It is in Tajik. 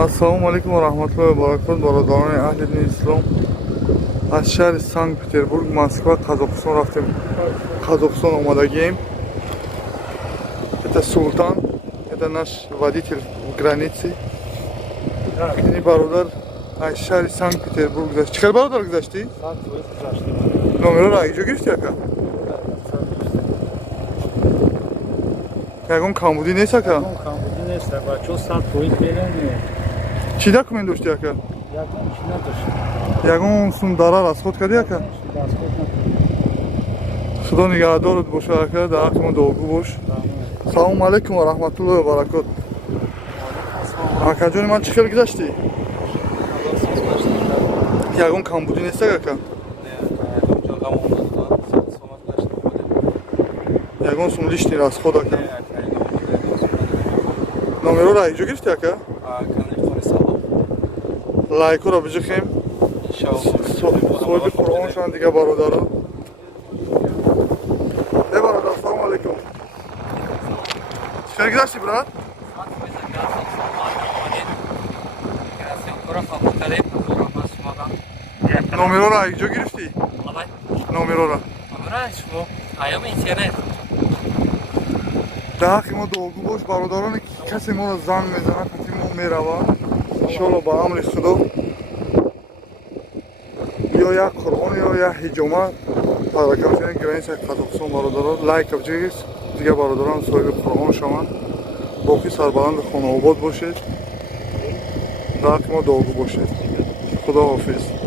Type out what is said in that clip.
Assalomu alaykum va rahmatullohi va barakatuh. Barodaroni ahli din islom. Аз шаҳри Санкт-Петербург, Москва, Qozog'iston рафтем. Qozog'iston омадагием. Это Султан, это наш водитель в границе. Ini baroдар аз шаҳри Санкт-Петербург гузашт. Чӣ кар бародар гузашти? Номеро айҷо гирифти ака? Ягон камбудӣ нест ака? Ягон камбудӣ нест, бачаҳо 100 поинт берем. Чӣ документ дошти ака? Ягон чӣ надоштам. Ягон сум дарар расход кардӣ ака? Расход накардам. Худо нигаҳдорат боша ака, дар ҳаққи мо дуогӯ бош. Салому алайкум ва раҳматуллоҳи ва баракат. Акаҷони ман чӣ хел гузашти? Ягон камбудӣ нест ака? Ягон сум лишни расход ака. Номероро айҷо гирифти ака? Лайкоро биҷихем. Соҳиби Қуръон шаванд дига бародарон. Бародар, салому алайкум. Чӣ хел гузашти брат? Номероро айҷо гирифти? Номероро. дар ҳаққи мо дуогӯ бош бародароне, касе моро занг мезанад, ки мо меравам. Иншоалло ба амри худо ё як Қуръон ё як ҳиҷома паракамшини граница Қозоқистон бародарон. Лайк абҷигис дига бародарон соҳиби Қуръон шаванд. Боқӣ сарбаланду хонаобод бошед. дар ҳаққи мо дуогӯ бошед. Худо ҳофиз.